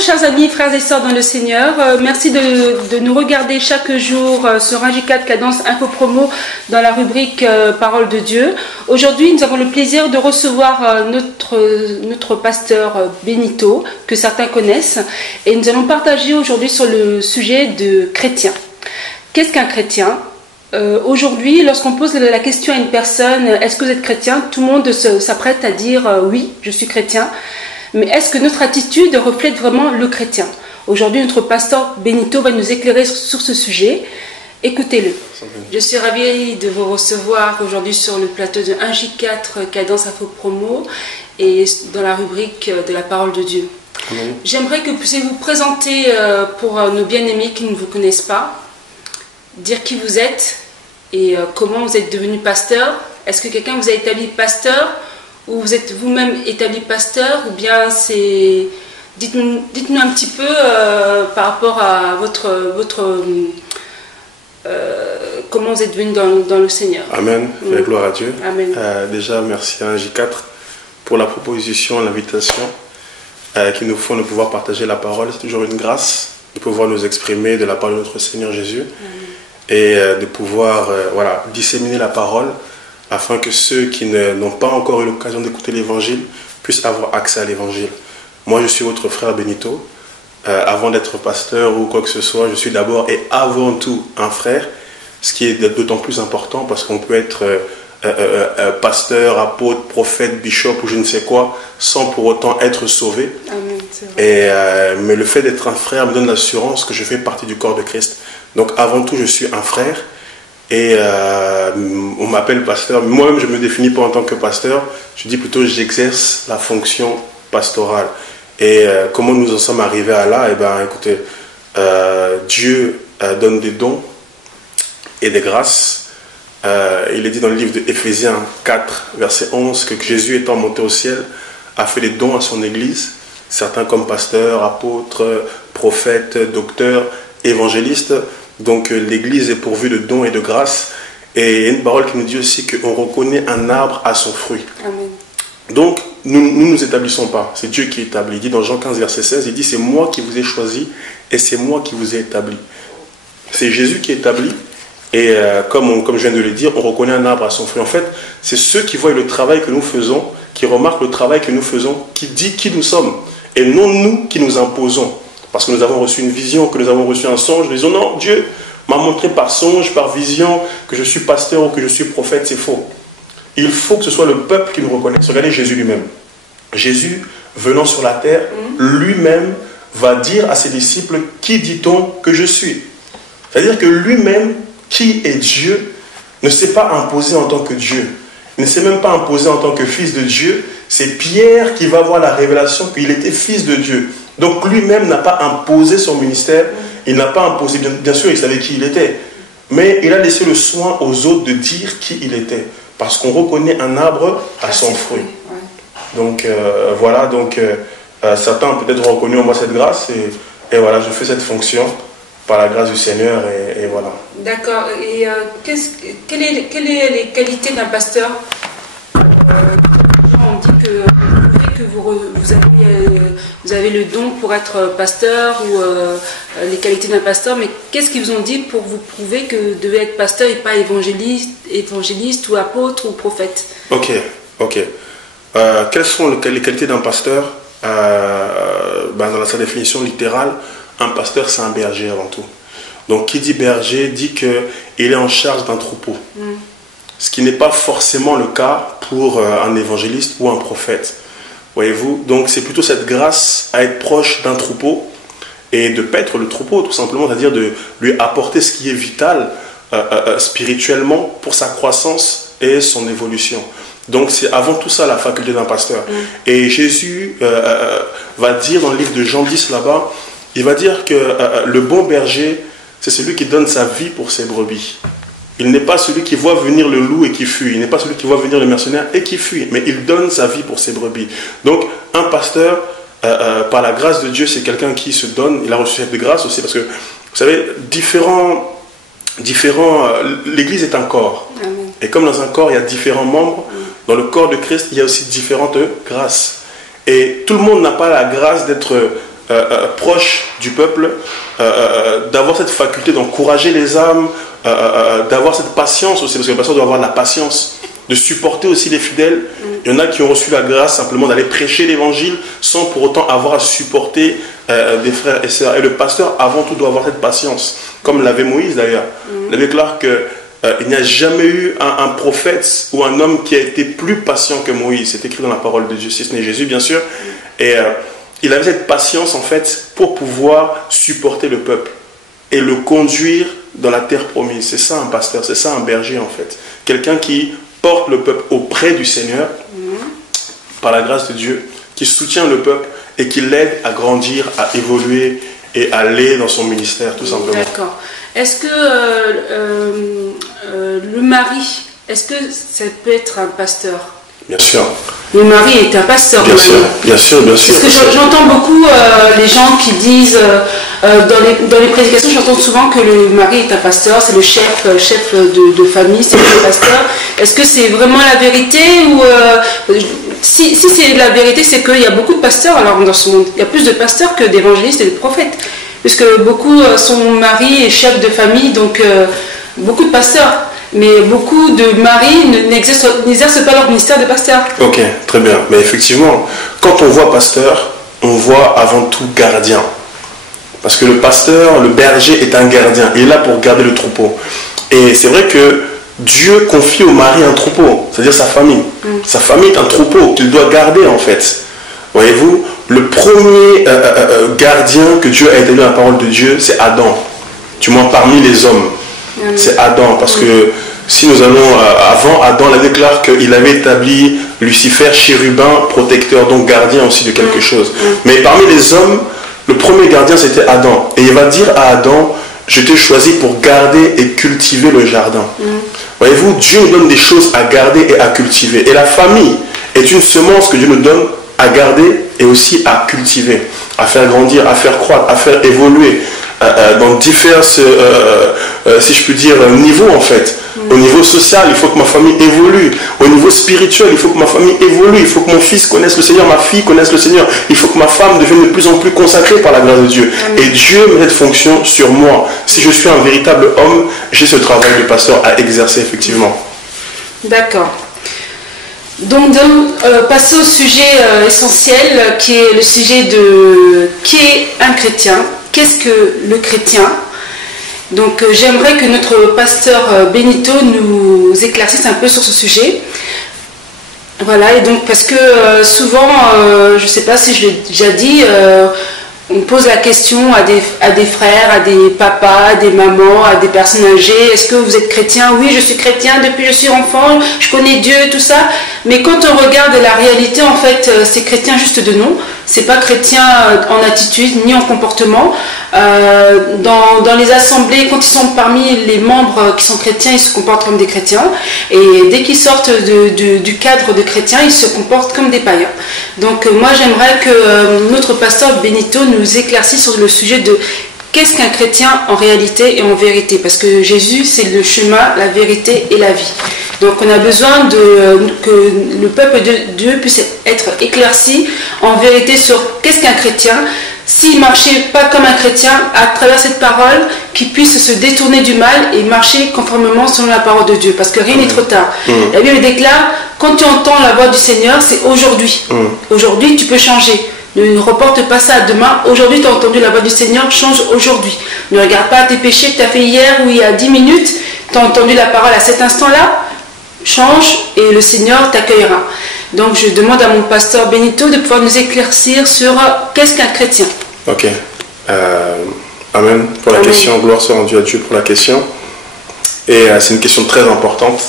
chers amis, frères et sœurs dans le Seigneur, merci de nous regarder chaque jour sur J4 Cadence Info Promo dans la rubrique Parole de Dieu. Aujourd'hui, nous avons le plaisir de recevoir notre pasteur Benito, que certains connaissent, et nous allons partager aujourd'hui sur le sujet de chrétien. Qu'est-ce qu'un chrétien ? Aujourd'hui, lorsqu'on pose la question à une personne, est-ce que vous êtes chrétien ? Tout le monde s'apprête à dire oui, je suis chrétien. Mais est-ce que notre attitude reflète vraiment le chrétien? Aujourd'hui, notre pasteur Benito va nous éclairer sur ce sujet. Écoutez-le. Je suis ravie de vous recevoir aujourd'hui sur le plateau de 1J4 Cadence Info Promo et dans la rubrique de la parole de Dieu. J'aimerais que vous puissiez vous présenter pour nos bien-aimés qui ne vous connaissent pas, dire qui vous êtes et comment vous êtes devenu pasteur. Est-ce que quelqu'un vous a établi pasteur? Ou vous êtes vous-même établi pasteur, ou bien c'est... Dites-nous un petit peu par rapport à comment vous êtes venu dans le Seigneur. Amen, gloire à Dieu. Amen. Déjà, merci à J4 pour la proposition, l'invitation qui nous font de pouvoir partager la parole. C'est toujours une grâce de pouvoir nous exprimer de la part de notre Seigneur Jésus. Et de pouvoir disséminer la parole, afin que ceux qui n'ont pas encore eu l'occasion d'écouter l'évangile puissent avoir accès à l'évangile. Moi, je suis votre frère Benito. Avant d'être pasteur ou quoi que ce soit, je suis d'abord et avant tout un frère, ce qui est d'autant plus important parce qu'on peut être pasteur, apôtre, prophète, bishop ou je ne sais quoi, sans pour autant être sauvé. Amen, c'est vrai. Mais le fait d'être un frère me donne l'assurance que je fais partie du corps de Christ. Donc avant tout, je suis un frère. Et on m'appelle pasteur. Moi-même, je ne me définis pas en tant que pasteur. Je dis plutôt j'exerce la fonction pastorale. Et comment nous en sommes arrivés à là? Eh bien, écoutez, Dieu donne des dons et des grâces. Il est dit dans le livre d'Éphésiens 4, verset 11, que Jésus étant monté au ciel, a fait des dons à son Église. Certains comme pasteurs, apôtres, prophètes, docteurs, évangélistes. Donc l'Église est pourvue de dons et de grâces. Et il y a une parole qui nous dit aussi qu'on reconnaît un arbre à son fruit. Amen. Donc nous ne nous établissons pas. C'est Dieu qui établit. Il dit dans Jean 15, verset 16, il dit c'est moi qui vous ai choisi et c'est moi qui vous ai établi. C'est Jésus qui établit. Et comme je viens de le dire, on reconnaît un arbre à son fruit. En fait, c'est ceux qui voient le travail que nous faisons, qui remarquent le travail que nous faisons, qui dit qui nous sommes. Et non nous qui nous imposons. Parce que nous avons reçu une vision, que nous avons reçu un songe. Nous disons non, Dieu m'a montré par songe, par vision, que je suis pasteur ou que je suis prophète. C'est faux. Il faut que ce soit le peuple qui nous reconnaisse. Regardez Jésus lui-même. Jésus, venant sur la terre, lui-même va dire à ses disciples, qui dit-on que je suis? C'est-à-dire que lui-même, qui est Dieu, ne s'est pas imposé en tant que Dieu. Il ne s'est même pas imposé en tant que fils de Dieu. C'est Pierre qui va avoir la révélation qu'il était fils de Dieu. Donc lui-même n'a pas imposé son ministère, il n'a pas imposé, bien sûr il savait qui il était, mais il a laissé le soin aux autres de dire qui il était, parce qu'on reconnaît un arbre à son fruit. Donc voilà, certains ont peut-être reconnu en moi cette grâce, et voilà, je fais cette fonction par la grâce du Seigneur, et voilà. D'accord, et quelles sont les qualités d'un pasteur? On dit que vous avez le don pour être pasteur ou les qualités d'un pasteur, mais qu'est-ce qu'ils vous ont dit pour vous prouver que vous devez être pasteur et pas évangéliste ou apôtre ou prophète? Ok. Quelles sont les qualités d'un pasteur? Dans sa définition littérale, un pasteur c'est un berger avant tout. Donc qui dit berger dit qu'il est en charge d'un troupeau. Ce qui n'est pas forcément le cas pour un évangéliste ou un prophète. Voyez-vous, donc c'est plutôt cette grâce à être proche d'un troupeau et de paître le troupeau, tout simplement, c'est-à-dire de lui apporter ce qui est vital spirituellement pour sa croissance et son évolution. Donc c'est avant tout ça la faculté d'un pasteur. Et Jésus va dire dans le livre de Jean 10 là-bas, il va dire que le bon berger, c'est celui qui donne sa vie pour ses brebis. Il n'est pas celui qui voit venir le loup et qui fuit. Il n'est pas celui qui voit venir le mercenaire et qui fuit. Mais il donne sa vie pour ses brebis. Donc, un pasteur, par la grâce de Dieu, c'est quelqu'un qui se donne. Il a reçu cette grâce aussi. Parce que, vous savez, l'Église est un corps. Amen. Et comme dans un corps, il y a différents membres, dans le corps de Christ, il y a aussi différentes grâces. Et tout le monde n'a pas la grâce d'être proche du peuple, d'avoir cette faculté d'encourager les âmes, d'avoir cette patience aussi, parce que le pasteur doit avoir de la patience, de supporter aussi les fidèles. Il y en a qui ont reçu la grâce simplement d'aller prêcher l'évangile sans pour autant avoir à supporter des frères et sœurs. Et le pasteur, avant tout, doit avoir cette patience, comme l'avait Moïse d'ailleurs. Il déclare que il n'y a jamais eu un prophète ou un homme qui a été plus patient que Moïse. C'est écrit dans la parole de Dieu, si ce n'est Jésus bien sûr. Et il avait cette patience en fait pour pouvoir supporter le peuple et le conduire dans la terre promise. C'est ça un pasteur, c'est ça un berger en fait. Quelqu'un qui porte le peuple auprès du Seigneur par la grâce de Dieu, qui soutient le peuple et qui l'aide à grandir, à évoluer et à aller dans son ministère tout simplement. D'accord. Est-ce que le mari, est-ce que ça peut être un pasteur? Bien sûr. Le mari est un pasteur. Bien sûr, bien sûr, bien sûr. Parce que j'entends beaucoup les gens qui disent, dans les prédications, j'entends souvent que le mari est un pasteur, c'est le chef de famille, c'est le pasteur. Est-ce que c'est vraiment la vérité ou si c'est la vérité, c'est qu'il y a beaucoup de pasteurs, alors dans ce monde, il y a plus de pasteurs que d'évangélistes et de prophètes. Puisque beaucoup, son mari est chef de famille, donc beaucoup de pasteurs. Mais beaucoup de maris n'exercent pas leur ministère de pasteur. Ok, très bien. Mais effectivement, quand on voit pasteur, on voit avant tout gardien. Parce que le pasteur, le berger est un gardien. Il est là pour garder le troupeau. Et c'est vrai que Dieu confie au mari un troupeau, c'est-à-dire sa famille. Sa famille est un troupeau qu'il doit garder en fait. Voyez-vous, le premier gardien que Dieu a établi dans la parole de Dieu, c'est Adam. Du moins parmi les hommes. C'est Adam, parce que si nous allons avant, Adam la déclare qu'il avait établi Lucifer, chérubin, protecteur, donc gardien aussi de quelque chose. Mais parmi les hommes, le premier gardien c'était Adam. Et il va dire à Adam, je t'ai choisi pour garder et cultiver le jardin. Voyez-vous, Dieu nous donne des choses à garder et à cultiver. Et la famille est une semence que Dieu nous donne à garder et aussi à cultiver, à faire grandir, à faire croître, à faire évoluer. Dans divers, si je puis dire, niveaux en fait. Au niveau social, il faut que ma famille évolue. Au niveau spirituel, il faut que ma famille évolue. Il faut que mon fils connaisse le Seigneur, ma fille connaisse le Seigneur. Il faut que ma femme devienne de plus en plus consacrée par la grâce de Dieu. Et Dieu met cette fonction sur moi. Si je suis un véritable homme, j'ai ce travail de pasteur à exercer effectivement. D'accord. Donc, passer au sujet essentiel qui est le sujet de qui est un chrétien. Qu'est-ce que le chrétien? Donc j'aimerais que notre pasteur Benito nous éclaircisse un peu sur ce sujet. Voilà, et donc parce que souvent, je ne sais pas si je l'ai déjà dit, on pose la question à des frères, à des papas, à des mamans, à des personnes âgées. Est-ce que vous êtes chrétien? Oui, je suis chrétien depuis que je suis enfant, je connais Dieu, tout ça. Mais quand on regarde la réalité, en fait, c'est chrétien juste de nom. C'est pas chrétien en attitude ni en comportement. Dans les assemblées, quand ils sont parmi les membres qui sont chrétiens, ils se comportent comme des chrétiens. Et dès qu'ils sortent du cadre de chrétiens, ils se comportent comme des païens. Donc moi, j'aimerais que notre pasteur Benito nous éclaircisse sur le sujet de qu'est-ce qu'un chrétien en réalité et en vérité. Parce que Jésus, c'est le chemin, la vérité et la vie. Donc on a besoin que le peuple de Dieu puisse être éclairci en vérité sur qu'est-ce qu'un chrétien. S'il ne marchait pas comme un chrétien, à travers cette parole, qu'il puisse se détourner du mal et marcher conformément selon la parole de Dieu. Parce que rien n'est trop tard. La Bible déclare, quand tu entends la voix du Seigneur, c'est aujourd'hui. Aujourd'hui, tu peux changer. Ne reporte pas ça à demain. Aujourd'hui, tu as entendu la voix du Seigneur, change aujourd'hui. Ne regarde pas tes péchés que tu as fait hier ou il y a 10 minutes. Tu as entendu la parole à cet instant-là. Change et le Seigneur t'accueillera. Donc je demande à mon pasteur Benito de pouvoir nous éclaircir sur qu'est-ce qu'un chrétien. Ok. Amen pour la question. Gloire soit rendue à Dieu pour la question. Et c'est une question très importante.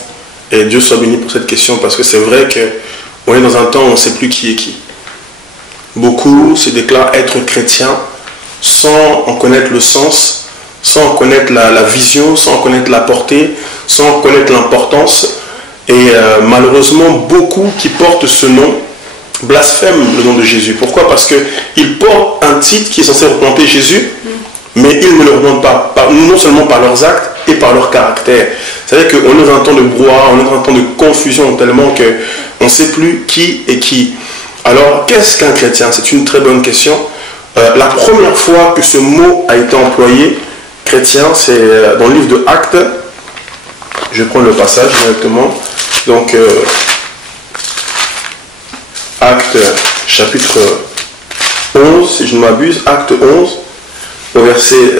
Et Dieu soit béni pour cette question parce que c'est vrai qu'on est dans un temps où on ne sait plus qui est qui. Beaucoup se déclarent être chrétiens sans en connaître le sens, sans en connaître la vision, sans en connaître la portée, sans en connaître l'importance. Et malheureusement, beaucoup qui portent ce nom blasphèment le nom de Jésus. Pourquoi? Parce qu'ils portent un titre qui est censé représenter Jésus, mais ils ne le représentent pas, non seulement par leurs actes et par leur caractère. C'est-à-dire qu'on est dans un temps de brouhaha, on est dans un temps de confusion tellement qu'on ne sait plus qui est qui. Alors, qu'est-ce qu'un chrétien? C'est une très bonne question. La première fois que ce mot a été employé, chrétien, c'est dans le livre de Actes. Je prends le passage directement. Donc, Actes chapitre 11, si je ne m'abuse, Acte 11, au verset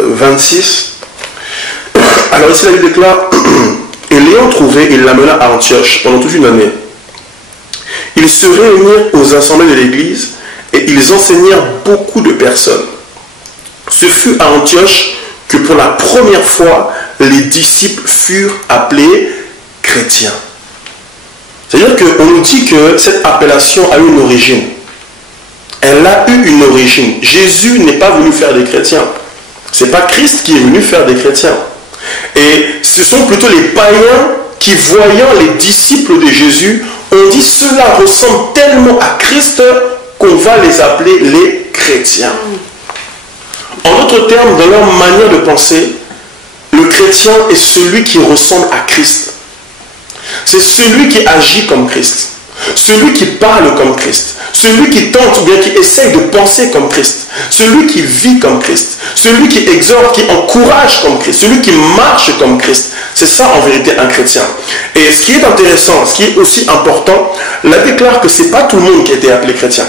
26. Alors ici, la Bible déclare, et l'ayant trouvé, il l'amena à Antioche pendant toute une année. Ils se réunirent aux assemblées de l'Église et ils enseignèrent beaucoup de personnes. Ce fut à Antioche que pour la première fois, les disciples furent appelés chrétiens. C'est-à-dire qu'on nous dit que cette appellation a eu une origine. Elle a eu une origine. Jésus n'est pas venu faire des chrétiens. Ce n'est pas Christ qui est venu faire des chrétiens. Et ce sont plutôt les païens qui, voyant les disciples de Jésus, ont dit cela ressemble tellement à Christ qu'on va les appeler les chrétiens. En d'autres termes, dans leur manière de penser, le chrétien est celui qui ressemble à Christ. C'est celui qui agit comme Christ. Celui qui parle comme Christ. Celui qui tente ou bien qui essaye de penser comme Christ. Celui qui vit comme Christ. Celui qui exhorte, qui encourage comme Christ. Celui qui marche comme Christ. C'est ça en vérité un chrétien. Et ce qui est intéressant, ce qui est aussi important, la Bible déclare que ce n'est pas tout le monde qui a été appelé chrétien.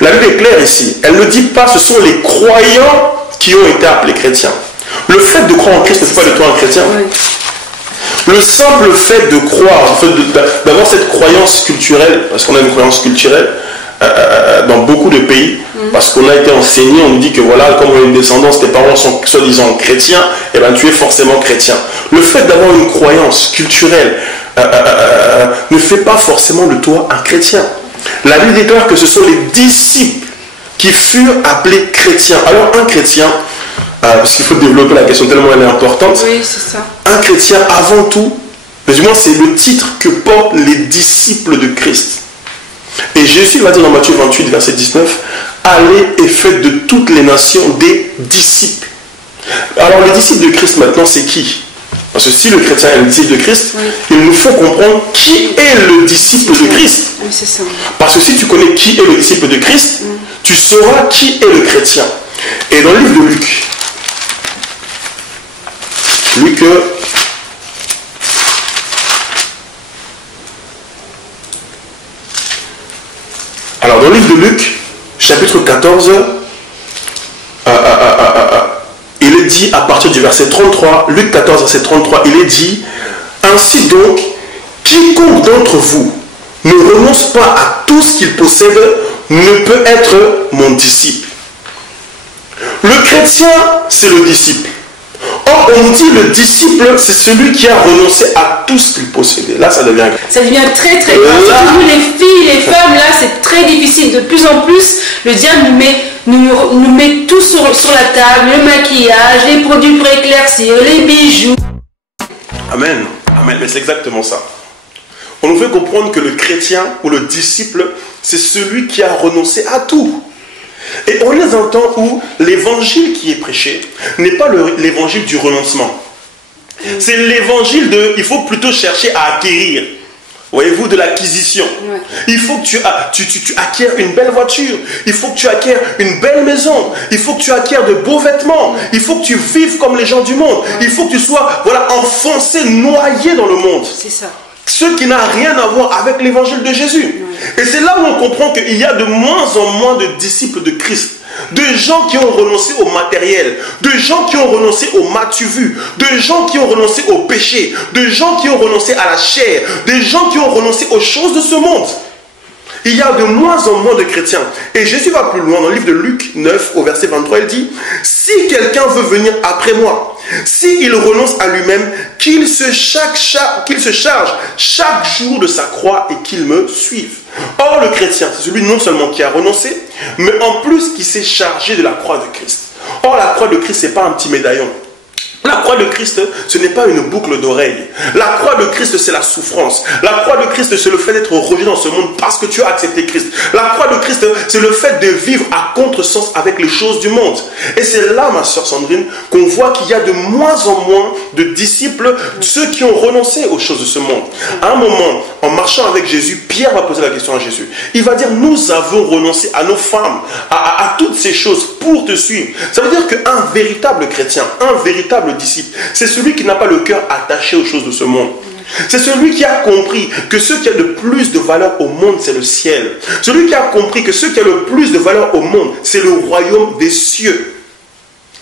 La Bible est claire ici. Elle ne dit pas ce sont les croyants qui ont été appelés chrétiens. Le fait de croire en Christ ne fait pas de toi un chrétien. Oui. Le simple fait de croire, d'avoir cette croyance culturelle, parce qu'on a une croyance culturelle dans beaucoup de pays, parce qu'on a été enseigné, on nous dit que voilà, comme on a une descendance, tes parents sont soi-disant chrétiens, et bien tu es forcément chrétien. Le fait d'avoir une croyance culturelle ne fait pas forcément de toi un chrétien. La Bible déclare que ce sont les disciples qui furent appelés chrétiens. Alors un chrétien, parce qu'il faut développer la question tellement elle est importante. Oui, c'est ça. Un chrétien, avant tout, mais du moins c'est le titre que portent les disciples de Christ. Et Jésus va dire dans Matthieu 28, verset 19, allez et faites de toutes les nations des disciples. Alors les disciples de Christ maintenant, c'est qui? Parce que si le chrétien est le disciple de Christ, oui, il nous faut comprendre qui est le disciple de Christ. Oui, c'est ça. Parce que si tu connais qui est le disciple de Christ, tu sauras qui est le chrétien. Et dans le livre de Luc, alors dans le livre de Luc, chapitre 14, il est dit à partir du verset 33, Luc 14, verset 33, il est dit, ainsi donc, quiconque d'entre vous ne renonce pas à tout ce qu'il possède ne peut être mon disciple. Le chrétien, c'est le disciple. Or, on dit le disciple, c'est celui qui a renoncé à tout ce qu'il possédait. Là, ça devient grave. Ça devient très très grave. Surtout les filles, les femmes, là, c'est très difficile. De plus en plus, le diable nous met tout sur la table, le maquillage, les produits pour éclaircir, les bijoux. Amen. Amen. Mais c'est exactement ça. On nous fait comprendre que le chrétien ou le disciple, c'est celui qui a renoncé à tout. Et on est dans un temps où l'évangile qui est prêché n'est pas l'évangile du renoncement. C'est l'évangile de, il faut plutôt chercher à acquérir. Voyez-vous, de l'acquisition. Ouais. Il faut que tu acquières une belle voiture. Il faut que tu acquières une belle maison. Il faut que tu acquières de beaux vêtements. Il faut que tu vives comme les gens du monde. Ouais. Il faut que tu sois, voilà, enfoncé, noyé dans le monde. C'est ça. Ce qui n'a rien à voir avec l'évangile de Jésus. Et c'est là où on comprend qu'il y a de moins en moins de disciples de Christ. De gens qui ont renoncé au matériel. De gens qui ont renoncé au matu-vu. De gens qui ont renoncé au péché. De gens qui ont renoncé à la chair. De gens qui ont renoncé aux choses de ce monde. Il y a de moins en moins de chrétiens. Et Jésus va plus loin dans le livre de Luc 9 au verset 23. Il dit, si quelqu'un veut venir après moi, s'il renonce à lui-même, qu'il se charge chaque jour de sa croix et qu'il me suive. Or, le chrétien, c'est celui non seulement qui a renoncé, mais en plus qui s'est chargé de la croix de Christ. Or, la croix de Christ, ce n'est pas un petit médaillon. La croix de Christ, ce n'est pas une boucle d'oreille. La croix de Christ, c'est la souffrance. La croix de Christ, c'est le fait d'être rejeté dans ce monde parce que tu as accepté Christ. La croix de Christ, c'est le fait de vivre à contresens avec les choses du monde. Et c'est là, ma sœur Sandrine, qu'on voit qu'il y a de moins en moins de disciples, ceux qui ont renoncé aux choses de ce monde. À un moment, en marchant avec Jésus, Pierre va poser la question à Jésus. Il va dire, nous avons renoncé à nos femmes, à toutes ces choses pour te suivre. Ça veut dire qu'un véritable chrétien, un véritable disciple, c'est celui qui n'a pas le cœur attaché aux choses de ce monde. C'est celui qui a compris que ce qui a le plus de valeur au monde, c'est le ciel. Celui qui a compris que ce qui a le plus de valeur au monde, c'est le royaume des cieux.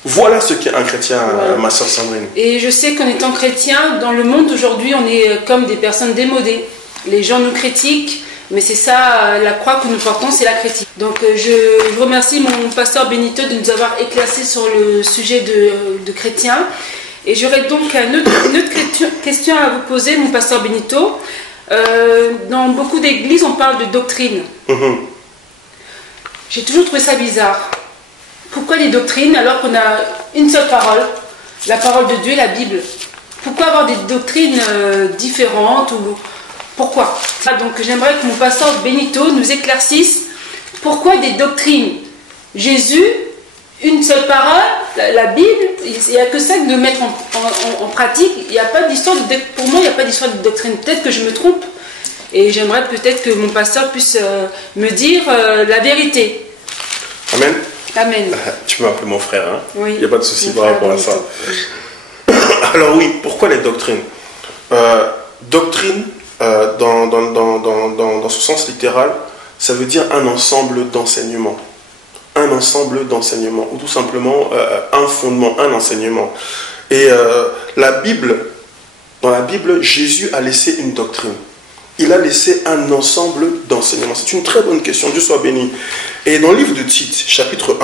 Voilà ce qu'est un chrétien, ma soeur Sandrine. Et je sais qu'en étant chrétien, dans le monde aujourd'hui, on est comme des personnes démodées. Les gens nous critiquent, mais c'est ça, la croix que nous portons, c'est la critique. Donc je remercie mon pasteur Benito de nous avoir éclairci sur le sujet de chrétien. Et j'aurais donc une autre question à vous poser, mon pasteur Benito. Dans beaucoup d'églises, on parle de doctrine. J'ai toujours trouvé ça bizarre. Pourquoi les doctrines alors qu'on a une seule parole, la parole de Dieu, la Bible? Pourquoi avoir des doctrines différentes ou... Pourquoi? Donc j'aimerais que mon pasteur Benito nous éclaircisse pourquoi des doctrines. Jésus, une seule parole, la Bible, il n'y a que ça de mettre en pratique. Il n'y a pas d'histoire pour moi, il n'y a pas d'histoire de doctrine. Peut-être que je me trompe. Et j'aimerais peut-être que mon pasteur puisse me dire la vérité. Amen. Amen. Tu peux m'appeler mon frère, hein? Oui. Il n'y a pas de souci par rapport à ça. Alors oui, pourquoi les doctrines? Doctrine, dans son sens littéral, ça veut dire un ensemble d'enseignements. Un ensemble d'enseignements, ou tout simplement un fondement, un enseignement. Et dans la Bible, Jésus a laissé une doctrine. Il a laissé un ensemble d'enseignements. C'est une très bonne question, Dieu soit béni. Et dans le livre de Tite, chapitre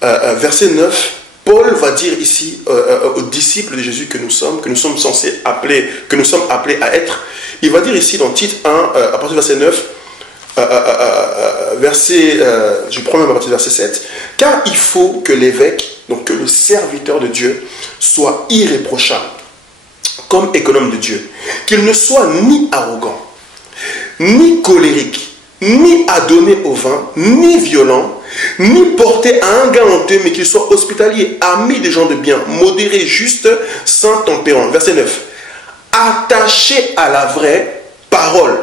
1, verset 9, Paul va dire ici aux disciples de Jésus que nous sommes appelés à être. Il va dire ici dans Tite 1, à partir du verset 9, je prends même à partir du verset 7, car il faut que l'évêque, donc que le serviteur de Dieu, soit irréprochable, comme économe de Dieu, qu'il ne soit ni arrogant, ni colérique, ni adonné au vin, ni violent, ni porté à un gain honteux, mais qu'il soit hospitalier, ami des gens de bien, modéré, juste, saint, tempérant. Verset 9. Attaché à la vraie parole,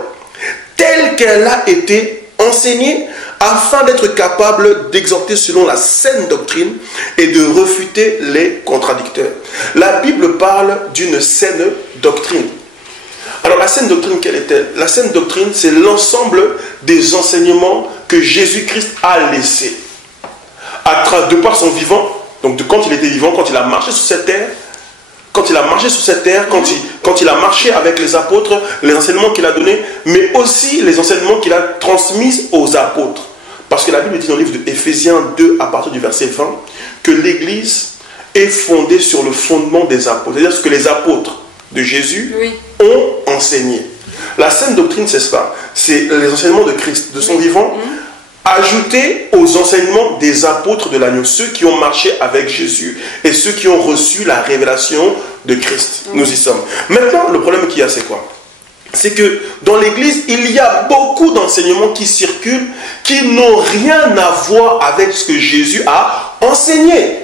telle qu'elle a été enseignée, afin d'être capable d'exhorter selon la saine doctrine et de refuter les contradicteurs. La Bible parle d'une saine doctrine. Alors la saine doctrine, quelle est-elle? La saine doctrine, c'est l'ensemble des enseignements que Jésus-Christ a laissés. De par son vivant, donc de quand il était vivant, quand il a marché sur cette terre, quand il a marché avec les apôtres, les enseignements qu'il a donnés, mais aussi les enseignements qu'il a transmis aux apôtres. Parce que la Bible dit dans le livre d'Éphésiens 2, à partir du verset 20, que l'Église est fondée sur le fondement des apôtres. C'est-à-dire ce que les apôtres de Jésus ont enseigné. La saine doctrine, c'est ça. C'est les enseignements de Christ, de son vivant, ajoutés aux enseignements des apôtres de l'agneau, ceux qui ont marché avec Jésus et ceux qui ont reçu la révélation de Christ. Nous y sommes. Maintenant, le problème qu'il y a, c'est quoi? C'est que dans l'Église, il y a beaucoup d'enseignements qui circulent qui n'ont rien à voir avec ce que Jésus a enseigné.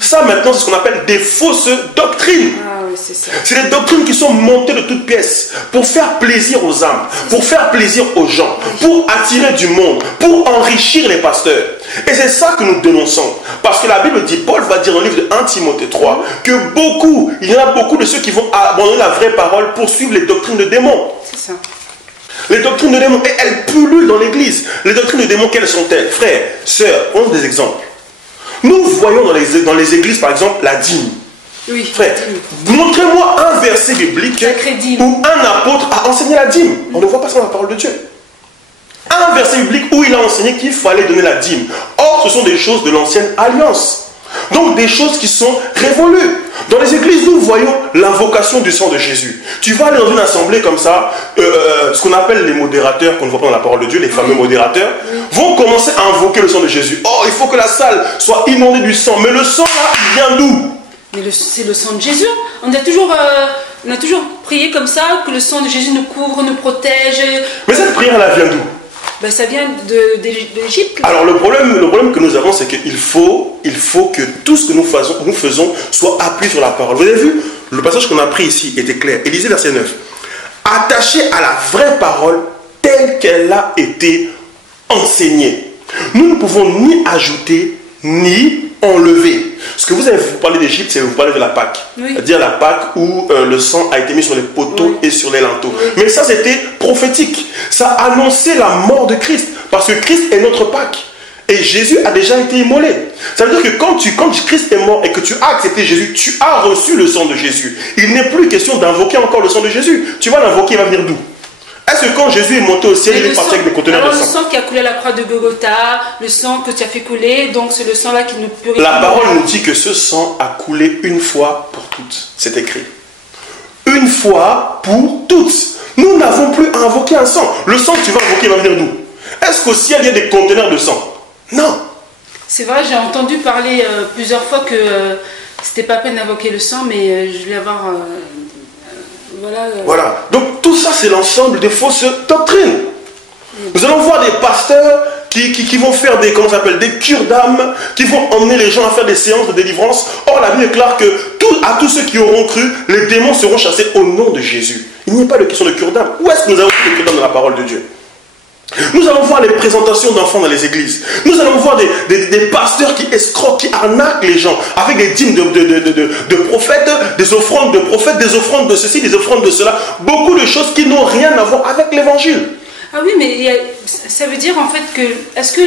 Ça, maintenant, c'est ce qu'on appelle des fausses doctrines. Ah oui, c'est ça. C'est des doctrines qui sont montées de toutes pièces pour faire plaisir aux âmes, pour faire plaisir aux gens, pour attirer du monde, pour enrichir les pasteurs. Et c'est ça que nous dénonçons. Parce que la Bible dit, Paul va dire dans le livre de 1 Timothée 3, que il y en a beaucoup de ceux qui vont abandonner la vraie parole pour suivre les doctrines de démons. C'est ça. Les doctrines de démons, et elles pullulent dans l'Église. Les doctrines de démons, quelles sont-elles? Frères, sœurs, on a des exemples. Nous voyons dans les églises, par exemple, la dîme. Oui. Frère, montrez-moi un verset biblique où un apôtre a enseigné la dîme. On ne voit pas ça dans la parole de Dieu. Un verset biblique où il a enseigné qu'il fallait donner la dîme. Or, ce sont des choses de l'ancienne alliance. Donc, des choses qui sont révolues. Dans les églises, nous voyons l'invocation du sang de Jésus. Tu vas aller dans une assemblée comme ça, ce qu'on appelle les modérateurs, qu'on ne voit pas dans la parole de Dieu, les fameux modérateurs, vont commencer à invoquer le sang de Jésus. Oh, il faut que la salle soit inondée du sang. Mais le sang, là, il vient d'où? Mais c'est le sang de Jésus. On a toujours prié comme ça, que le sang de Jésus nous couvre, nous protège. Mais cette prière, elle vient d'où? Ben, ça vient de l'Égypte. Alors le problème que nous avons, c'est qu'il faut que tout ce que nous faisons soit appuyé sur la parole. Vous avez vu, le passage qu'on a pris ici était clair. Élisée, verset 9. Attaché à la vraie parole telle qu'elle a été enseignée. Nous ne pouvons ni ajouter, ni enlever. Ce que vous avez parlé d'Égypte, c'est vous parlez de la Pâque. Oui. C'est-à-dire la Pâque où le sang a été mis sur les poteaux et sur les linteaux. Oui. Mais ça, c'était prophétique. Ça annonçait la mort de Christ. Parce que Christ est notre Pâque. Et Jésus a déjà été immolé. Ça veut dire que quand Christ est mort et que tu as accepté Jésus, tu as reçu le sang de Jésus. Il n'est plus question d'invoquer encore le sang de Jésus. Tu vas l'invoquer, il va venir d'où? Est-ce que quand Jésus est monté au ciel, il est parti avec des conteneurs de sang? Le sang qui a coulé à la croix de Golgotha, le sang que tu as fait couler, donc c'est le sang là qui nous purifie. La parole nous dit que ce sang a coulé une fois pour toutes. C'est écrit. Une fois pour toutes. Nous n'avons plus à invoquer un sang. Le sang que tu vas invoquer va venir d'où? Est-ce qu'au ciel, il y a des conteneurs de sang? Non. C'est vrai, j'ai entendu parler plusieurs fois que c'était pas peine d'invoquer le sang, mais je voulais avoir... Voilà. Donc tout ça, c'est l'ensemble des fausses doctrines. Nous allons voir des pasteurs qui vont faire des cures d'âme, qui vont emmener les gens à faire des séances de délivrance. Or, la Bible déclare que à tous ceux qui auront cru, les démons seront chassés au nom de Jésus. Il n'y a pas de question de cure d'âme. Où est-ce que nous avons des cure d'âme dans la parole de Dieu? Nous allons voir les présentations d'enfants dans les églises. Nous allons voir des pasteurs qui escroquent, qui arnaquent les gens avec des dîmes de prophètes, des offrandes de prophètes, des offrandes de ceci, des offrandes de cela. Beaucoup de choses qui n'ont rien à voir avec l'évangile. Ah oui, mais ça veut dire en fait que... Est-ce que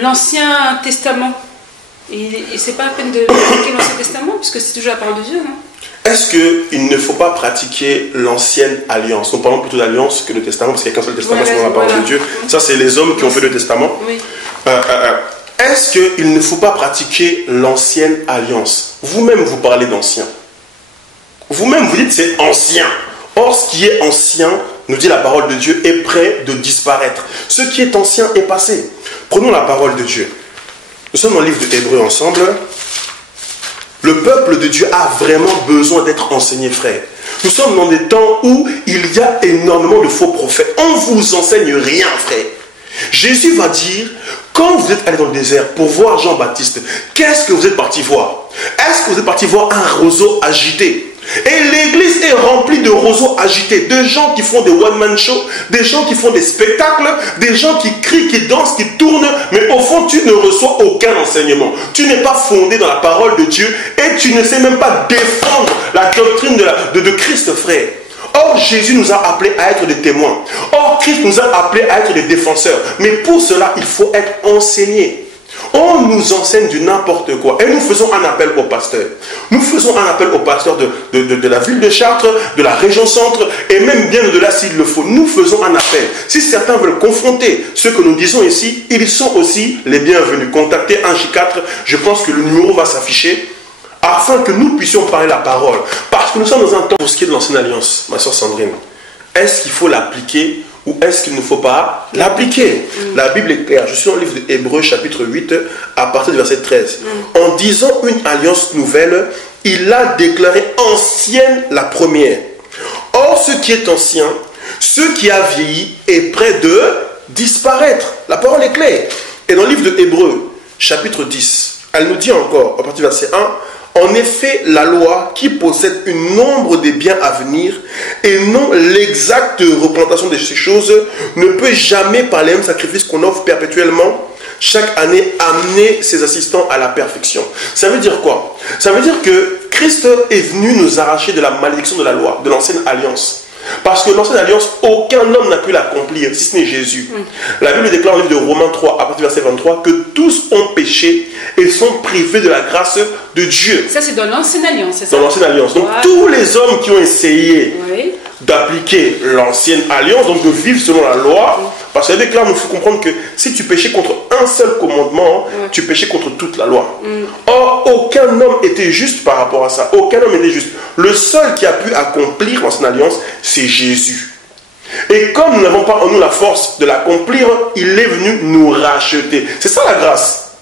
l'Ancien Testament, et c'est pas la peine de pratiquer l'Ancien Testament, puisque c'est toujours la parole de Dieu, non? Est-ce qu'il ne faut pas pratiquer l'ancienne alliance? Nous parlons plutôt d'alliance que de testament, parce qu'il n'y a qu'un seul testament, c'est la parole de Dieu. Ça, c'est les hommes qui ont fait le testament. Oui. Est-ce qu'il ne faut pas pratiquer l'ancienne alliance? Vous-même, vous parlez d'ancien. Vous-même, vous dites c'est ancien. Or, ce qui est ancien, nous dit la parole de Dieu, est prêt de disparaître. Ce qui est ancien est passé. Prenons la parole de Dieu. Nous sommes dans le livre de Hébreux ensemble. Le peuple de Dieu a vraiment besoin d'être enseigné, frère. Nous sommes dans des temps où il y a énormément de faux prophètes. On ne vous enseigne rien, frère. Jésus va dire, quand vous êtes allé dans le désert pour voir Jean-Baptiste, qu'est-ce que vous êtes parti voir? Est-ce que vous êtes parti voir un roseau agité? Et l'église est remplie de roseaux agités, de gens qui font des one-man shows, des gens qui font des spectacles, des gens qui crient, qui dansent, qui tournent, mais au fond, tu ne reçois aucun enseignement. Tu n'es pas fondé dans la parole de Dieu et tu ne sais même pas défendre la doctrine de Christ, frère. Or, Jésus nous a appelés à être des témoins. Or, Christ nous a appelés à être des défenseurs. Mais pour cela, il faut être enseigné. On nous enseigne du n'importe quoi. Et nous faisons un appel aux pasteurs. Nous faisons un appel aux pasteurs de la ville de Chartres, de la région centre, et même bien au-delà s'il le faut. Nous faisons un appel. Si certains veulent confronter ce que nous disons ici, ils sont aussi les bienvenus. Contactez 1J4, je pense que le numéro va s'afficher, afin que nous puissions parler la parole. Parce que nous sommes dans un temps, pour ce qui est de l'ancienne alliance, ma soeur Sandrine, est-ce qu'il faut l'appliquer ou est-ce qu'il ne faut pas l'appliquer? La Bible est claire. Je suis dans le livre d'Hébreux chapitre 8 à partir du verset 13. En disant une alliance nouvelle, il a déclaré ancienne la première. Or, ce qui est ancien, ce qui a vieilli est près de disparaître. La parole est claire. Et dans le livre de Hébreux chapitre 10, elle nous dit encore, à partir du verset 1, en effet, la loi qui possède une nombre des biens à venir et non l'exacte représentation de ces choses ne peut jamais, par les mêmes sacrifices qu'on offre perpétuellement, chaque année amener ses assistants à la perfection. Ça veut dire quoi? Ça veut dire que Christ est venu nous arracher de la malédiction de la loi, de l'ancienne alliance. Parce que l'ancienne alliance, aucun homme n'a pu l'accomplir, si ce n'est Jésus. La Bible déclare au livre de Romains 3, à partir du verset 23, que tous ont péché et sont privés de la grâce de Dieu. Ça, c'est dans l'ancienne alliance, c'est ça? Dans l'ancienne alliance. Donc, tous les hommes qui ont essayé d'appliquer l'ancienne alliance, donc de vivre selon la loi, parce qu'elle déclare, il faut comprendre que si tu péchais contre un seul commandement, tu péchais contre toute la loi. Or, aucun homme était juste par rapport à ça. Aucun homme était juste. Le seul qui a pu accomplir l'ancienne alliance, c'est Jésus. Et comme nous n'avons pas en nous la force de l'accomplir, il est venu nous racheter. C'est ça la grâce.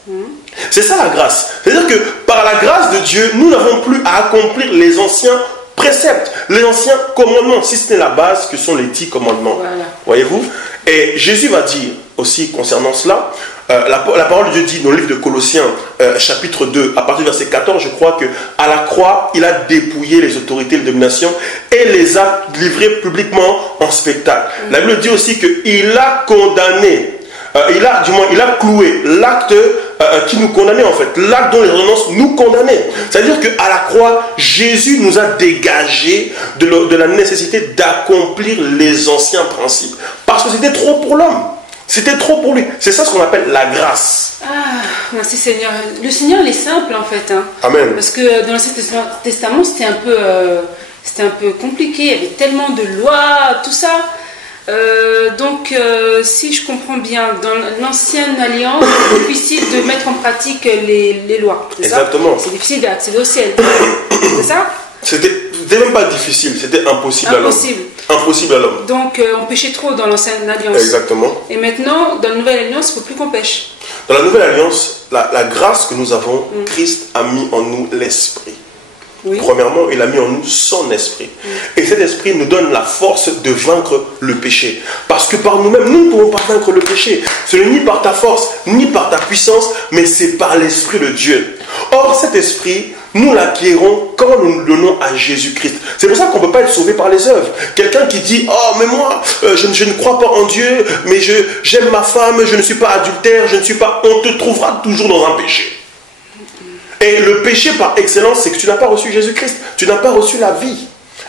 C'est ça la grâce. C'est-à-dire que par la grâce de Dieu, nous n'avons plus à accomplir les anciens préceptes, les anciens commandements, si ce n'est la base que sont les 10 commandements. Voilà. Voyez-vous? Et Jésus va dire aussi concernant cela, la parole de Dieu dit dans le livre de Colossiens, chapitre 2, à partir du verset 14, je crois qu'à la croix, il a dépouillé les autorités, les dominations et les a livrées publiquement en spectacle. La Bible dit aussi qu'il a condamné, il a cloué l'acte qui nous condamnait en fait, l'acte dont les ordonnances nous condamnaient. C'est-à-dire qu'à la croix, Jésus nous a dégagé de la nécessité d'accomplir les anciens principes. Parce que c'était trop pour l'homme. C'était trop pour lui. C'est ça ce qu'on appelle la grâce. Ah, merci Seigneur. Le Seigneur, il est simple en fait. Hein. Amen. Parce que dans l'Ancien Testament, c'était un peu compliqué. Il y avait tellement de lois, tout ça. Donc, si je comprends bien, dans l'ancienne alliance, c'est difficile de mettre en pratique les lois. Exactement. C'est difficile d'accéder au ciel. C'est ça? C'était même pas difficile, c'était impossible à l'homme. Impossible à l'homme. Donc, on péchait trop dans l'ancienne alliance. Exactement. Et maintenant, dans la nouvelle alliance, il ne faut plus qu'on pêche. Dans la nouvelle alliance, la grâce que nous avons, Christ a mis en nous l'esprit. Oui. Premièrement, il a mis en nous son esprit. Et cet esprit nous donne la force de vaincre le péché. Parce que par nous-mêmes, nous ne pouvons pas vaincre le péché. Ce n'est ni par ta force, ni par ta puissance, mais c'est par l'esprit de Dieu. Or, cet esprit, nous l'acquérons quand nous le donnons à Jésus-Christ. C'est pour ça qu'on ne peut pas être sauvé par les œuvres. Quelqu'un qui dit « Oh, mais moi, je ne crois pas en Dieu, mais j'aime ma femme, je ne suis pas adultère, je ne suis pas... » On te trouvera toujours dans un péché. Et le péché par excellence, c'est que tu n'as pas reçu Jésus-Christ. Tu n'as pas reçu la vie.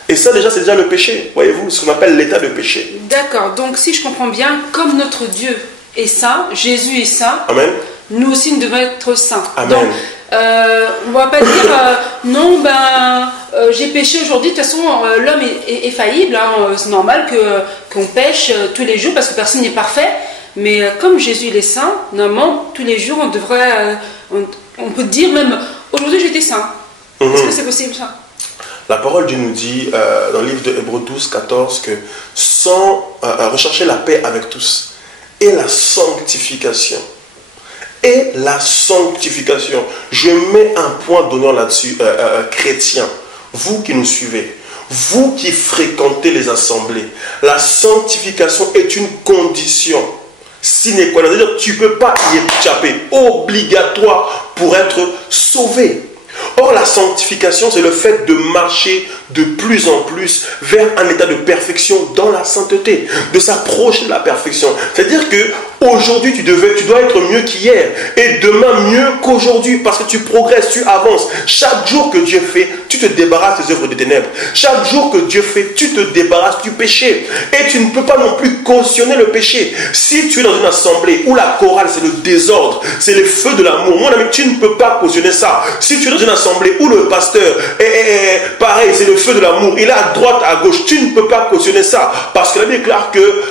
Et ça déjà, c'est déjà le péché. Voyez-vous, ce qu'on appelle l'état de péché. D'accord. Donc, si je comprends bien, comme notre Dieu est saint, Jésus est saint, Amen. Nous aussi, nous devons être saints. Amen. Donc, on ne va pas dire non, j'ai péché aujourd'hui. De toute façon, l'homme est faillible. Hein, c'est normal qu'on pêche tous les jours parce que personne n'est parfait. Mais comme Jésus il est saint, normalement, tous les jours, on devrait... on peut dire même, aujourd'hui j'étais saint. Est-ce que c'est possible ça? La parole de Dieu nous dit dans le livre de Hébreux 12, 14 que sans rechercher la paix avec tous et la sanctification. Et la sanctification. Je mets un point d'honneur là-dessus, chrétien. Vous qui nous suivez, vous qui fréquentez les assemblées, la sanctification est une condition sine qua non. C'est-à-dire que tu ne peux pas y échapper, obligatoire pour être sauvé. Or, la sanctification, c'est le fait de marcher de plus en plus vers un état de perfection dans la sainteté, de s'approcher de la perfection. C'est-à-dire que aujourd'hui, tu dois être mieux qu'hier et demain mieux qu'aujourd'hui parce que tu progresses, tu avances. Chaque jour que Dieu fait, tu te débarrasses des œuvres des ténèbres. Chaque jour que Dieu fait, tu te débarrasses du péché. Et tu ne peux pas non plus cautionner le péché. Si tu es dans une assemblée où la chorale, c'est le désordre, c'est les feux de l'amour, mon ami, tu ne peux pas cautionner ça. Si tu es dans une assemblée où le pasteur est pareil, c'est le feu de l'amour, il est à droite, à gauche, tu ne peux pas cautionner ça. Parce que la Bible déclare que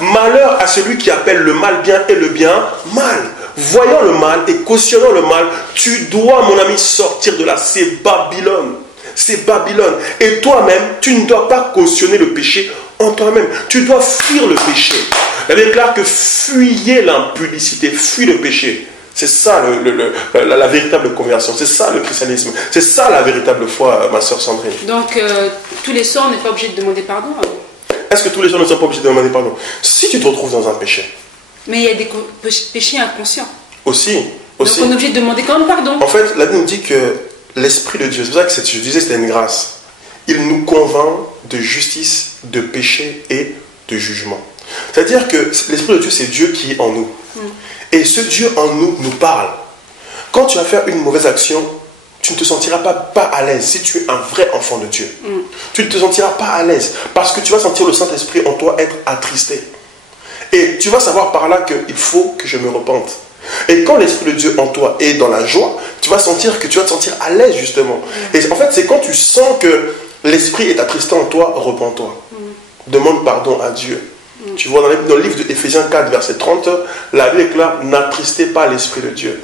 malheur à celui qui appelle le mal bien et le bien mal. Voyant le mal et cautionnant le mal, tu dois, mon ami, sortir de là. C'est Babylone. C'est Babylone. Et toi-même, tu ne dois pas cautionner le péché en toi-même. Tu dois fuir le péché. La Bible déclare que fuyez l'impudicité, fuis le péché. C'est ça la véritable conversion. C'est ça le christianisme. C'est ça la véritable foi, ma soeur Sandrine. Donc, tous les soirs, on n'est pas obligé de demander pardon. Est-ce que tous les soirs, nous ne sommes pas obligés de demander pardon? Si tu te retrouves dans un péché. Mais il y a des péchés inconscients. Aussi. Donc, on est obligé de demander quand même pardon. En fait, la Bible nous dit que l'Esprit de Dieu, c'est pour ça que je disais que c'était une grâce. Il nous convainc de justice, de péché et de jugement. C'est-à-dire que l'Esprit de Dieu, c'est Dieu qui est en nous. Et ce Dieu en nous nous parle. Quand tu vas faire une mauvaise action, tu ne te sentiras pas à l'aise si tu es un vrai enfant de Dieu. Tu ne te sentiras pas à l'aise parce que tu vas sentir le Saint-Esprit en toi être attristé. Et tu vas savoir par là qu'il faut que je me repente. Et quand l'Esprit de Dieu en toi est dans la joie, tu vas te sentir à l'aise justement. Et en fait, c'est quand tu sens que l'Esprit est attristé en toi, repens-toi. Demande pardon à Dieu. Tu vois, dans le livre de Éphésiens 4, verset 30, la Bible déclare « N'attristez pas l'Esprit de Dieu ».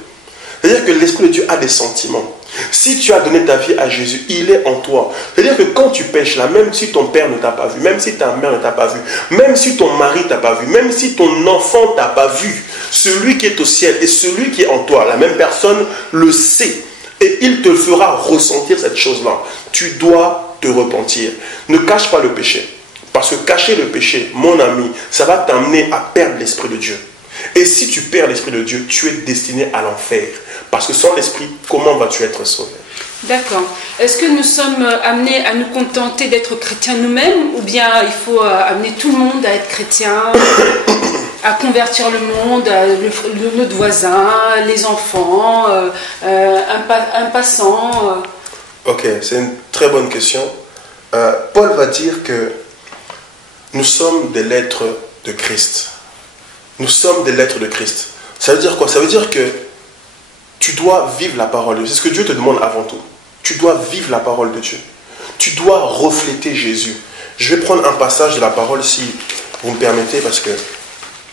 C'est-à-dire que l'Esprit de Dieu a des sentiments. Si tu as donné ta vie à Jésus, il est en toi. C'est-à-dire que quand tu pêches là, même si ton père ne t'a pas vu, même si ta mère ne t'a pas vu, même si ton mari ne t'a pas vu, même si ton enfant ne t'a pas vu, celui qui est au ciel et celui qui est en toi, la même personne le sait. Et il te fera ressentir cette chose-là. Tu dois te repentir. Ne cache pas le péché. Parce que cacher le péché, mon ami, ça va t'amener à perdre l'Esprit de Dieu. Et si tu perds l'Esprit de Dieu, tu es destiné à l'enfer. Parce que sans l'Esprit, comment vas-tu être sauvé? D'accord. Est-ce que nous sommes amenés à nous contenter d'être chrétiens nous-mêmes, ou bien il faut amener tout le monde à être chrétien, à convertir le monde, notre voisin, les enfants, un passant Ok, c'est une très bonne question. Paul va dire que nous sommes des lettres de Christ. Nous sommes des lettres de Christ. Ça veut dire quoi? Ça veut dire que tu dois vivre la parole de Dieu. C'est ce que Dieu te demande avant tout. Tu dois vivre la parole de Dieu. Tu dois refléter Jésus. Je vais prendre un passage de la parole, si vous me permettez, parce que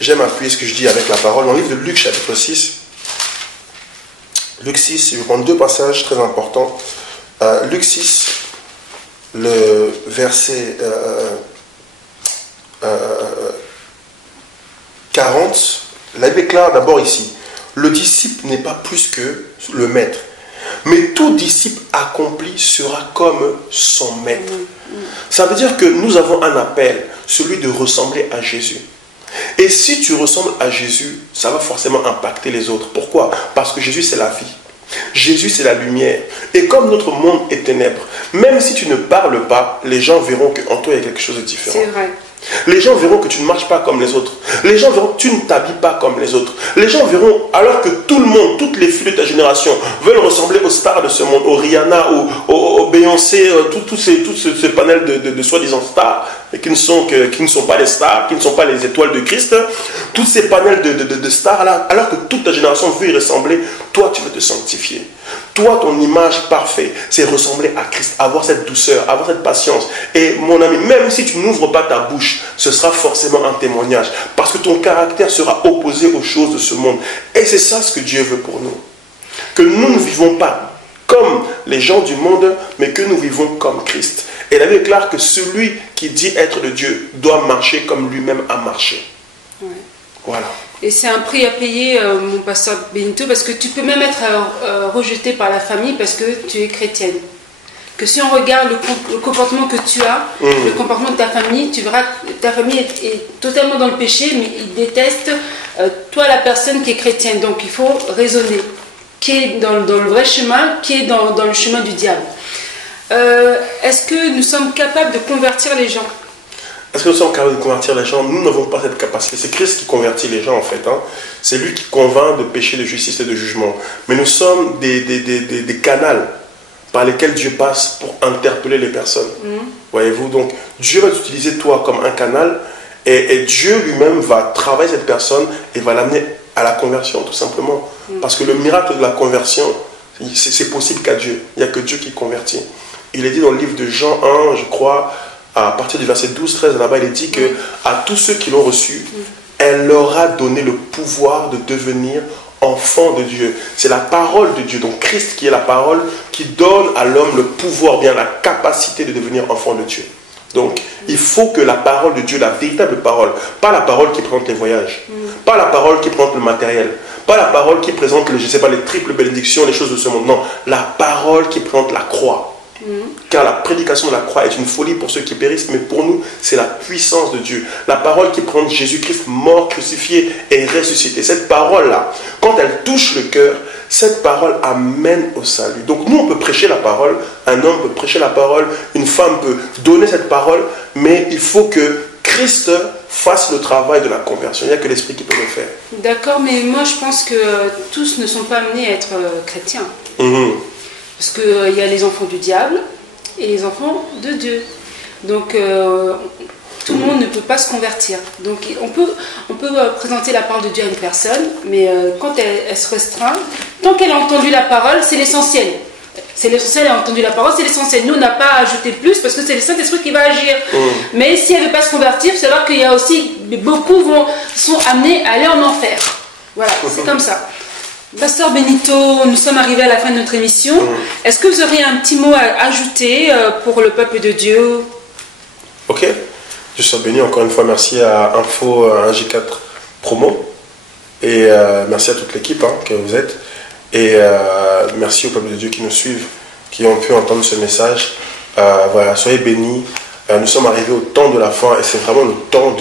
j'aime appuyer ce que je dis avec la parole. Dans le livre de Luc, chapitre 6. Luc 6, je vais prendre deux passages très importants. Luc 6, le verset 40. La Bible déclare d'abord ici: le disciple n'est pas plus que le maître, mais tout disciple accompli sera comme son maître. Ça veut dire que nous avons un appel, celui de ressembler à Jésus. Et si tu ressembles à Jésus, ça va forcément impacter les autres. Pourquoi? Parce que Jésus, c'est la vie. Jésus, c'est la lumière. Et comme notre monde est ténèbres, même si tu ne parles pas, les gens verront qu'en toi, il y a quelque chose de différent. C'est vrai. Les gens verront que tu ne marches pas comme les autres. Les gens verront que tu ne t'habilles pas comme les autres. Les gens verront, alors que tout le monde, toutes les filles de ta génération veulent ressembler aux stars de ce monde, aux Rihanna, aux Beyoncé, tous ces panels de soi-disant stars, et qui ne sont pas des stars, qui ne sont pas les étoiles de Christ. Tous ces panels de stars là, alors que toute ta génération veut y ressembler, toi tu veux te sanctifier. Toi, ton image parfaite, c'est ressembler à Christ, avoir cette douceur, avoir cette patience. Et mon ami, même si tu n'ouvres pas ta bouche, ce sera forcément un témoignage. Parce que ton caractère sera opposé aux choses de ce monde. Et c'est ça ce que Dieu veut pour nous. Que nous ne vivons pas comme les gens du monde, mais que nous vivons comme Christ. Et la Bible déclare que celui qui dit être de Dieu doit marcher comme lui-même a marché. Ouais. Voilà. Et c'est un prix à payer, mon pasteur Benito, parce que tu peux même être rejeté par la famille parce que tu es chrétienne. Que si on regarde le comportement que tu as, le comportement de ta famille, tu verras que ta famille est totalement dans le péché, mais ils détestent toi, la personne qui est chrétienne. Donc il faut raisonner, qui est dans le vrai chemin, qui est dans le chemin du diable. Est-ce que nous sommes capables de convertir les gens? Est-ce que nous sommes capables de convertir les gens? Nous n'avons pas cette capacité. C'est Christ qui convertit les gens en fait. Hein. C'est lui qui convainc de péché, de justice et de jugement. Mais nous sommes des canaux par lesquels Dieu passe pour interpeller les personnes. Voyez-vous, donc Dieu va t'utiliser toi comme un canal et Dieu lui-même va travailler cette personne et va l'amener à la conversion tout simplement. Parce que le miracle de la conversion, c'est possible qu'à Dieu. Il n'y a que Dieu qui convertit. Il est dit dans le livre de Jean 1, je crois, à partir du verset 12-13, là-bas, il est dit que à tous ceux qui l'ont reçu, elle leur a donné le pouvoir de devenir enfants de Dieu. C'est la parole de Dieu, donc Christ qui est la parole, qui donne à l'homme le pouvoir, bien la capacité de devenir enfant de Dieu. Donc, il faut que la parole de Dieu, la véritable parole, pas la parole qui présente les voyages, pas la parole qui présente le matériel, pas la parole qui présente, je sais pas, les triples bénédictions, les choses de ce monde, non, la parole qui présente la croix. Car la prédication de la croix est une folie pour ceux qui périssent, mais pour nous, c'est la puissance de Dieu. La parole qui prend Jésus-Christ mort, crucifié et ressuscité. Cette parole-là, quand elle touche le cœur, cette parole amène au salut. Donc nous, on peut prêcher la parole, un homme peut prêcher la parole, une femme peut donner cette parole, mais il faut que Christ fasse le travail de la conversion. Il n'y a que l'Esprit qui peut le faire. D'accord, mais moi je pense que tous ne sont pas amenés à être chrétiens. Parce qu'il y a les enfants du diable et les enfants de Dieu. Donc tout le monde ne peut pas se convertir. Donc on peut présenter la parole de Dieu à une personne, mais quand elle se restreint, tant qu'elle a entendu la parole, c'est l'essentiel. C'est l'essentiel, elle a entendu la parole, c'est l'essentiel. Nous, on n'a pas à ajouter plus parce que c'est le Saint-Esprit qui va agir. Mais si elle ne veut pas se convertir, il faut savoir qu'il y a aussi, beaucoup sont amenés à aller en enfer. Voilà, c'est comme ça. Pasteur Benito, nous sommes arrivés à la fin de notre émission. Est-ce que vous auriez un petit mot à ajouter pour le peuple de Dieu? Ok. Je suis béni encore une fois. Merci à Info 1J4 Promo. Et merci à toute l'équipe que vous êtes. Et merci au peuple de Dieu qui nous suivent, qui ont pu entendre ce message. Voilà, soyez bénis. Nous sommes arrivés au temps de la fin et c'est vraiment le temps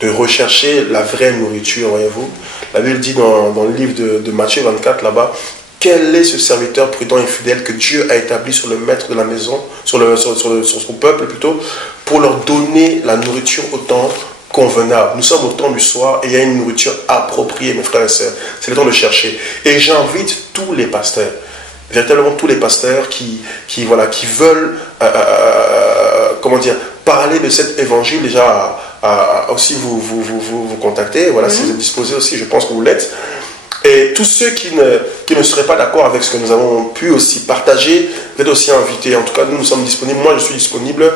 de rechercher la vraie nourriture, voyez-vous. La Bible dit dans le livre de Matthieu 24, là-bas, quel est ce serviteur prudent et fidèle que Dieu a établi sur le maître de la maison, sur son peuple plutôt, pour leur donner la nourriture au temps convenable. Nous sommes au temps du soir et il y a une nourriture appropriée, mes frères et sœurs. C'est le temps de chercher. Et j'invite tous les pasteurs, véritablement tous les pasteurs qui veulent comment dire, parler de cet évangile, déjà aussi vous contacter. Voilà, si vous êtes disposés aussi, je pense que vous l'êtes. Et tous ceux qui ne seraient pas d'accord avec ce que nous avons pu aussi partager, vous êtes aussi invités. En tout cas, nous sommes disponibles. Moi, je suis disponible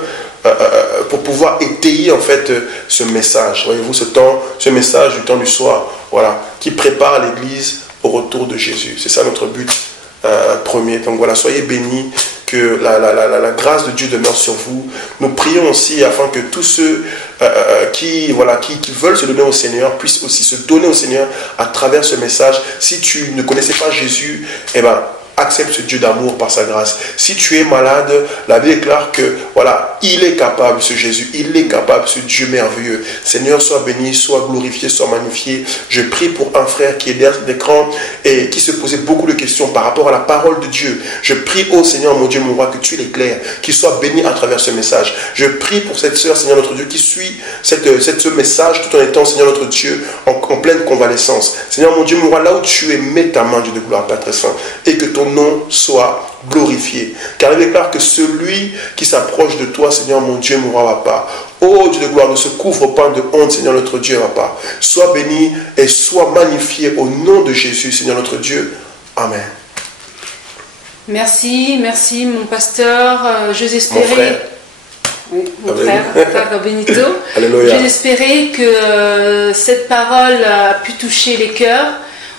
pour pouvoir étayer en fait ce message. Voyez-vous, ce message du temps du soir, voilà, qui prépare l'Église au retour de Jésus. C'est ça notre but premier. Donc voilà, soyez bénis, que la grâce de Dieu demeure sur vous. Nous prions aussi afin que tous ceux qui veulent se donner au Seigneur puissent aussi se donner au Seigneur à travers ce message. Si tu ne connaissais pas Jésus, eh ben, accepte ce Dieu d'amour par sa grâce. Si tu es malade, la Bible déclare que voilà, il est capable, ce Jésus, il est capable, ce Dieu merveilleux. Seigneur, sois béni, sois glorifié, sois magnifié. Je prie pour un frère qui est derrière l'écran et qui se posait beaucoup de questions par rapport à la parole de Dieu. Je prie, ô Seigneur, mon Dieu, mon roi, que tu l'éclaires, qu'il soit béni à travers ce message. Je prie pour cette sœur, Seigneur notre Dieu, qui suit ce message tout en étant, Seigneur notre Dieu, en pleine convalescence. Seigneur, mon Dieu, mon roi, là où tu es, mets ta main, Dieu de gloire, Père très saint, et que ton nom soit glorifié. Car il déclare que celui qui s'approche de toi, Seigneur mon Dieu, mon roi, papa, ô Dieu de gloire, ne se couvre pas de honte, Seigneur notre Dieu, papa. Sois béni et sois magnifié au nom de Jésus, Seigneur notre Dieu. Amen. Merci mon pasteur. J'ose espérer... Oui, mon frère Benito. J'ose espérer que cette parole a pu toucher les cœurs.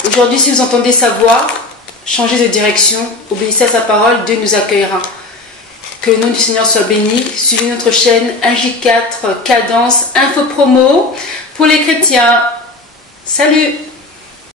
Aujourd'hui, si vous entendez sa voix, changez de direction, obéissez à sa parole, Dieu nous accueillera. Que le nom du Seigneur soit béni. Suivez notre chaîne 1J4 Cadence Info Promo pour les chrétiens. Salut!